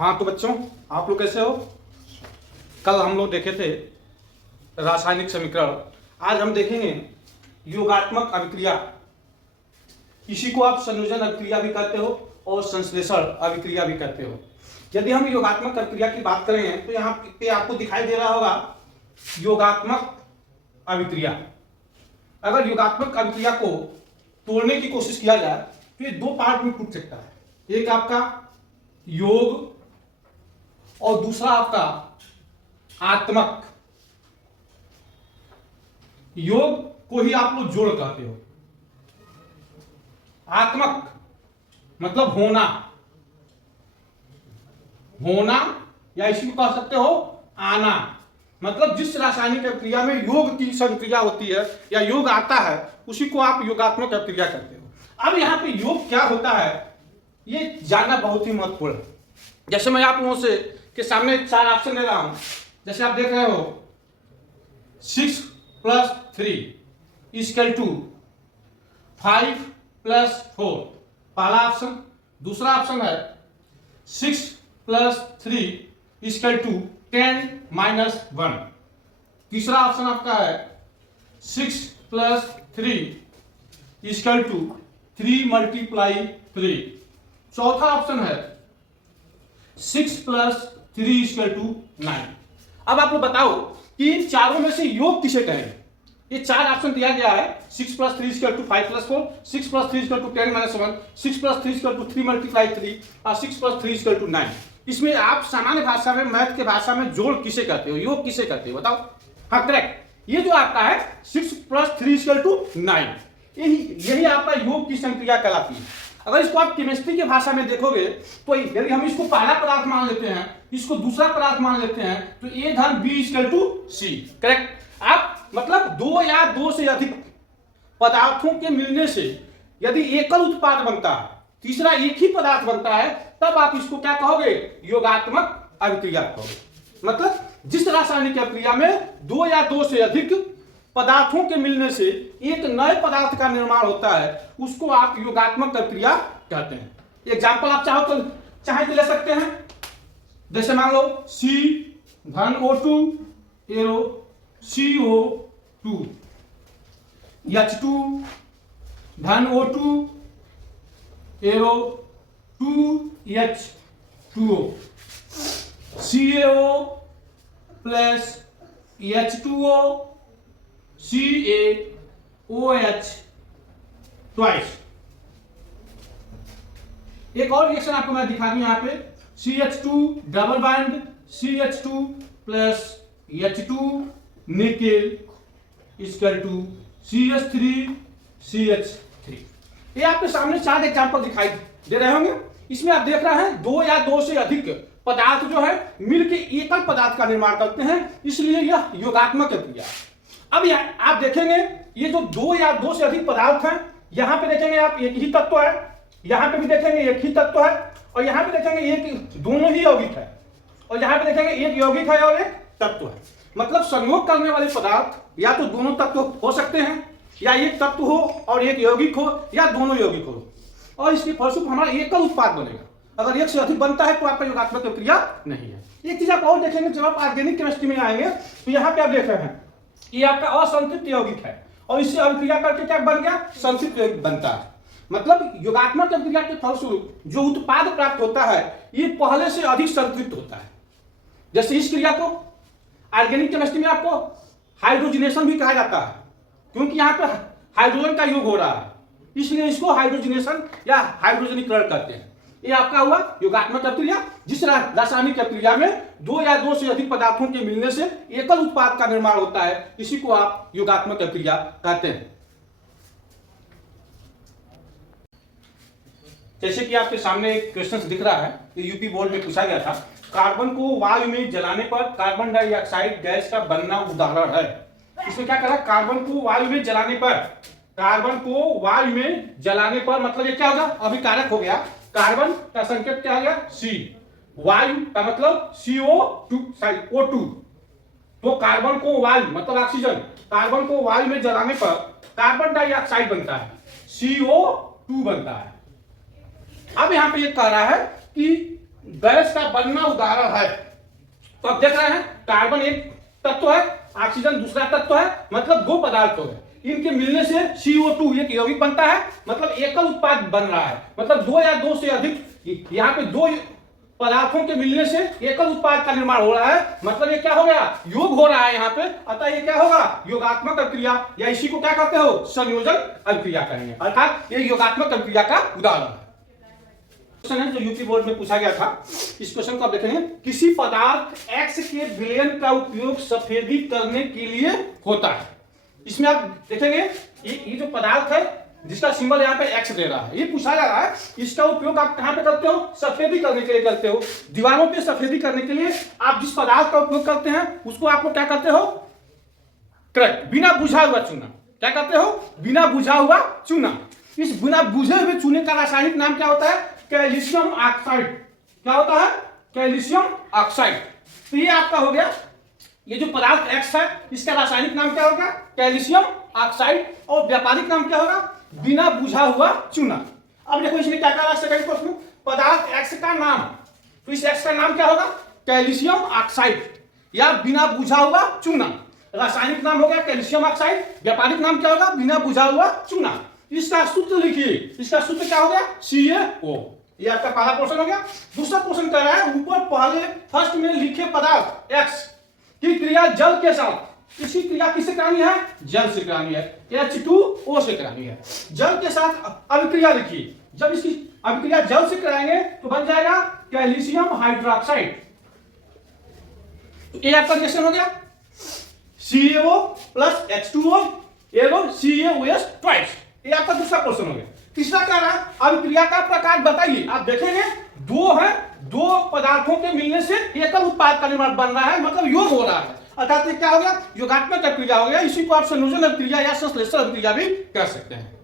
हाँ तो बच्चों, आप लोग कैसे हो? कल हम लोग देखे थे रासायनिक समीकरण। आज हम देखेंगे योगात्मक अभिक्रिया। इसी को आप संयोजन अभिक्रिया भी कहते हो और संश्लेषण अभिक्रिया भी कहते हो। यदि हम योगात्मक अभिक्रिया की बात करें तो यहाँ पे आपको दिखाई दे रहा होगा योगात्मक अभिक्रिया। अगर योगात्मक अभिक्रिया को तोड़ने की कोशिश किया जाए तो ये दो पार्ट में टूट सकता है। एक आपका योग और दूसरा आपका आत्मक। योग को ही आप लोग जोड़ कहते हो, आत्मक मतलब होना, होना या इसी को कह सकते हो आना। मतलब जिस रासायनिक अभिक्रिया में योग की संक्रिया होती है या योग आता है उसी को आप योगात्मक अभिक्रिया कहते हो। अब यहां पे योग क्या होता है ये जानना बहुत ही महत्वपूर्ण है। जैसे मैं आप लोगों से के सामने 4 ऑप्शन दे रहा हूं। जैसे आप देख रहे हो 6 + 3 = 5 + 4 पहला ऑप्शन। दूसरा ऑप्शन है 6 + 3 = 10 - 1। तीसरा ऑप्शन आपका है 6 + 3 = 3 × 3। चौथा ऑप्शन है 6 + 3 = 9। अब आप लोग बताओ कि इन चारों में से योग किसे कहेंगे? ये 4 ऑप्शन दिया गया है। 6 + 3 = 5 + 4, 6 + 3 = 10 - 1, 6 + 3 = 3 × 3 और 6 + 3 = 9। इसमें आप सामान्य भाषा में, मैथ के भाषा में जोड़ किसे कहते हो, योग किसे कहते हो बताओ? हाँ करेक्ट, ये जो आपका है 6 + 3 = 9, यही आपका योग की संक्रिया कहलाती है। अगर इसको आप केमिस्ट्री की भाषा में देखोगे तो यदि हम इसको पहला पदार्थ मान लेते हैं, इसको दूसरा पदार्थ मान लेते हैं तो A - B = C। करेक्ट। आप मतलब 2 या 2 से अधिक पदार्थों के मिलने से यदि एकल उत्पाद बनता है, तीसरा एक ही पदार्थ बनता है, तब आप इसको क्या कहोगे? योगात्मक अभिक्रिया कहोगे। मतलब जिस रासायनिक अभिक्रिया में 2 या 2 से अधिक पदार्थों के मिलने से एक नए पदार्थ का निर्माण होता है उसको आप योगात्मक अभिक्रिया कहते हैं। एग्जाम्पल आप चाहे तो ले सकते हैं। जैसे मान लो C-O2 CO2, H2 O2 2H2O, CaO + H2O CaOH twice. एक और रिएक्शन आपको मैं दिखा दूं यहाँ पे CH2 double bond CH2 + H2 nickel = CH3CH3। ये आपके सामने 4 एग्जांपल दिखाई दे रहे होंगे। इसमें आप देख रहे हैं 2 या 2 से अधिक पदार्थ जो है मिलकर एकल पदार्थ का निर्माण करते हैं, इसलिए यह योगात्मक अभिक्रिया है। अब आप देखेंगे ये जो 2 या 2 से अधिक पदार्थ हैं, यहां पे देखेंगे आप एक ही तत्व है, यहां पे भी देखेंगे एक ही तत्व है, और यहां पे देखेंगे एक दोनों ही यौगिक है, और यहां पे देखेंगे एक यौगिक है और एक तत्व है। मतलब संयोग करने वाले पदार्थ या तो दोनों तत्व हो सकते हैं, या एक तत्व हो और एक यौगिक हो, या दोनों यौगिक हो, और इसके फलस्वरूप हमारा एकल उत्पाद बनेगा। अगर एक से अधिक बनता है तो आपका योगात्मक अभिक्रिया नहीं है। एक चीज आप और देखेंगे जब आप ऑर्गेनिक केमिस्ट्री में आएंगे तो यहाँ पे आप देख रहे हैं ये आपका असंतृप्त यौगिक है, और इससे अभिक्रिया करके क्या बन गया? संतृप्त यौगिक बनता है। मतलब योगात्मक अभिक्रिया के फलस्वरूप जो उत्पाद प्राप्त होता है ये पहले से अधिक संतृप्त होता है। जैसे इस क्रिया को ऑर्गेनिक केमिस्ट्री में आपको हाइड्रोजनेशन भी कहा जाता है, क्योंकि यहाँ पे हाइड्रोजन का योग हो रहा है, इसलिए इसको हाइड्रोजनेशन या हाइड्रोजनीकरण कहते हैं। ये आपका हुआ योगात्मक अभिक्रिया। जिस रासायनिक अभिक्रिया में 2 या 2 से अधिक पदार्थों के मिलने से एकल उत्पाद का निर्माण होता है, इसी को आप योगात्मक अभिक्रिया कहते हैं। जैसे कि आपके सामने एक क्वेश्चन दिख रहा है, ये यूपी बोर्ड में पूछा गया था। कार्बन को वायु में जलाने पर कार्बन डाइऑक्साइड गैस का बनना उदाहरण है। इसमें क्या कहा? कार्बन को वायु में जलाने पर, कार्बन को वायु में जलाने पर मतलब ये क्या होगा? अभिकारक हो गया। कार्बन का संकेत क्या हो गया? C। वायु का मतलब O2। तो कार्बन को वायु मतलब ऑक्सीजन, कार्बन को वायु में जलाने पर कार्बन डाइऑक्साइड बनता है, CO2 बनता है। अब यहां पे ये कह रहा है कि गैस का बनना उदाहरण है। तो अब देख रहे हैं कार्बन एक तत्व है, ऑक्सीजन दूसरा तत्व है, मतलब दो पदार्थ हो गए। इनके मिलने से CO2 एक यौगिक बनता है, मतलब एकल उत्पाद बन रहा है। मतलब दो या दो से अधिक, यहाँ पे दो पदार्थों के मिलने से एकल उत्पाद का निर्माण हो रहा है, मतलब ये क्या हो गया, योग हो रहा है यहाँ पे। अतः ये क्या होगा, योगात्मक अभिक्रिया, या इसी को क्या कहते हो, संयोजन अभिक्रिया कहेंगे। अर्थात ये योगात्मक अभिक्रिया का उदाहरण है। क्वेश्चन है जो यूपी बोर्ड में पूछा गया था, इस क्वेश्चन को आप देखेंगे। किसी पदार्थ X के विलयन का उपयोग सफेदी करने के लिए होता है। इसमें आप देखेंगे ये जो पदार्थ है जिसका सिंबल यहाँ पे X दे रहा है, ये पूछा जा रहा है इसका उपयोग आप कहाँ पे करते हो, सफेदी करने के लिए करते हो। दीवारों पे सफेदी करने के लिए आप जिस पदार्थ का उपयोग करते हैं उसको आप क्या करते हो, करेक्ट, बिना बुझा हुआ चूना। क्या करते हो, बिना बुझा हुआ चूना। इस बिना बुझे हुए चूने का रासायनिक नाम क्या होता है, कैल्शियम ऑक्साइड। क्या होता है, कैल्शियम ऑक्साइड। तो ये आपका हो गया, ये जो पदार्थ X है इसका रासायनिक नाम क्या होगा, कैल्शियम ऑक्साइड, और व्यापारिक नाम क्या होगा, बिना बुझा हुआ चूना। अब देखो इसमें क्या कहा, सेकंड प्रश्न, पदार्थ X का नाम, तो इस X का नाम क्या होगा, कैल्शियम ऑक्साइड या बिना बुझा हुआ चूना। रासायनिक नाम हो गया कैल्शियम ऑक्साइड, व्यापारिक नाम क्या होगा, बिना बुझा हुआ चूना। इसका सूत्र लिखिए, इसका सूत्र क्या हो गया, CaO। ये आपका पहला क्वेश्चन हो गया। दूसरा क्वेश्चन कह रहा है, ऊपर पहले फर्स्ट में लिखे पदार्थ X की क्रिया जल के साथ, इसी क्रिया किससे करानी है, जल से करानी है, H2O से करानी है। जल के साथ अभिक्रिया लिखिए। जब इसकी अभिक्रिया जल से कराएंगे तो बन जाएगा कैल्शियम हाइड्रोक्साइड। ये आपका रिएक्शन हो गया, CaO plus H2O, CaOH twice. ये आपका दूसरा क्वेश्चन हो गया। तीसरा क्या रहा, अभिक्रिया का प्रकार बताइए। आप देखेंगे दो है, दो पदार्थों के मिलने से एकल उत्पाद का निर्माण बन रहा है, मतलब योग हो रहा है। अर्थात क्या हो गया, योगात्मक अभिक्रिया हो गया। इसी को आप संयोजन अभिक्रिया या संश्लेषण अभिक्रिया भी कह सकते हैं।